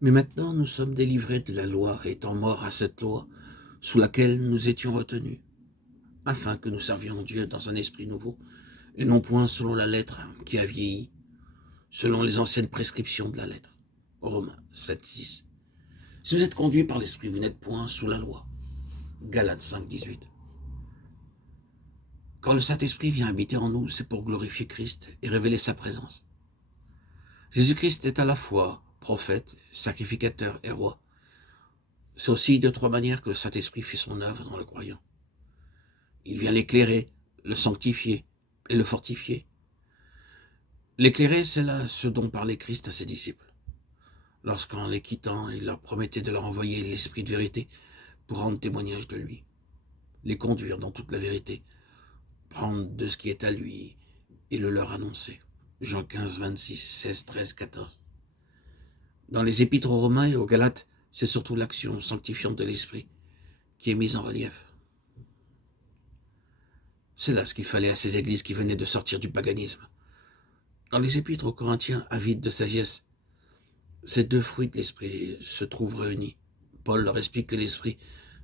Mais maintenant nous sommes délivrés de la loi, étant morts à cette loi sous laquelle nous étions retenus, afin que nous servions Dieu dans un esprit nouveau, et non point selon la lettre qui a vieilli, selon les anciennes prescriptions de la lettre. Romains 7, 6. Si vous êtes conduits par l'esprit, vous n'êtes point sous la loi. Galates 5, 18. Quand le Saint-Esprit vient habiter en nous, c'est pour glorifier Christ et révéler sa présence. Jésus-Christ est à la fois prophète, sacrificateur et roi. C'est aussi de trois manières que le Saint-Esprit fait son œuvre dans le croyant. Il vient l'éclairer, le sanctifier et le fortifier. L'éclairer, c'est là ce dont parlait Christ à ses disciples. Lorsqu'en les quittant, il leur promettait de leur envoyer l'Esprit de vérité pour rendre témoignage de lui, les conduire dans toute la vérité, prendre de ce qui est à lui et le leur annoncer. Jean 15, 26, 16, 13, 14. Dans les épîtres aux Romains et aux Galates, c'est surtout l'action sanctifiante de l'Esprit qui est mise en relief. C'est là ce qu'il fallait à ces églises qui venaient de sortir du paganisme. Dans les épîtres aux Corinthiens, avides de sagesse, ces deux fruits de l'Esprit se trouvent réunis. Paul leur explique que l'Esprit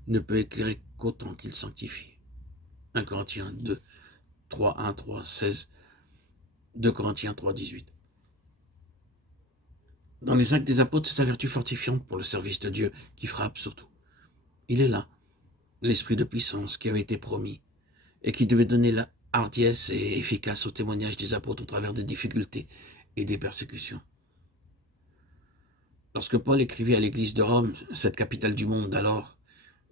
ne peut éclairer qu'autant qu'il sanctifie. 1 Corinthiens 2, 3, 1, 3, 16, 2 Corinthiens 3, 18. Dans les actes des apôtres, c'est sa vertu fortifiante pour le service de Dieu qui frappe surtout. Il est là, l'esprit de puissance qui avait été promis et qui devait donner la hardiesse et efficace au témoignage des apôtres au travers des difficultés et des persécutions. Lorsque Paul écrivait à l'église de Rome, cette capitale du monde alors,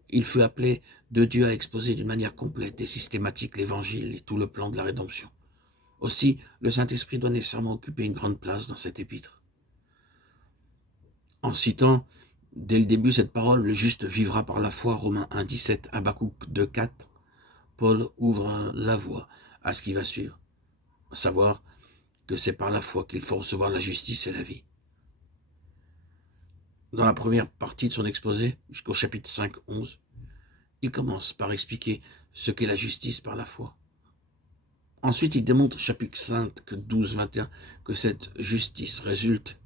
il fut appelé de Dieu à exposer d'une manière complète et systématique l'évangile et tout le plan de la rédemption. Aussi, le Saint-Esprit doit nécessairement occuper une grande place dans cet épître. En citant dès le début cette parole, le juste vivra par la foi, Romains 1, 17, Habakkuk 2, 4, Paul ouvre la voie à ce qui va suivre, à savoir que c'est par la foi qu'il faut recevoir la justice et la vie. Dans la première partie de son exposé, jusqu'au chapitre 5, 11, il commence par expliquer ce qu'est la justice par la foi. Ensuite, il démontre, chapitre 5, 12, 21, que cette justice résulte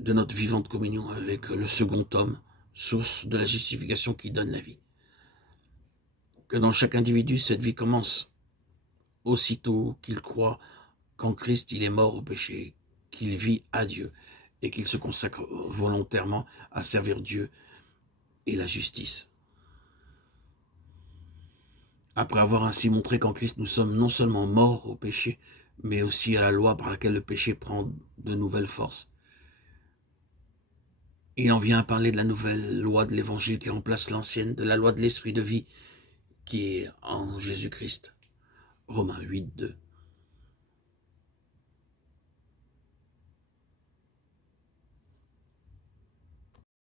de notre vivante communion avec le second homme, source de la justification qui donne la vie. Que dans chaque individu, cette vie commence aussitôt qu'il croit qu'en Christ, il est mort au péché, qu'il vit à Dieu et qu'il se consacre volontairement à servir Dieu et la justice. Après avoir ainsi montré qu'en Christ, nous sommes non seulement morts au péché, mais aussi à la loi par laquelle le péché prend de nouvelles forces. Il en vient à parler de la nouvelle loi de l'Évangile qui remplace l'ancienne, de la loi de l'Esprit de vie qui est en Jésus-Christ. Romains 8, 2.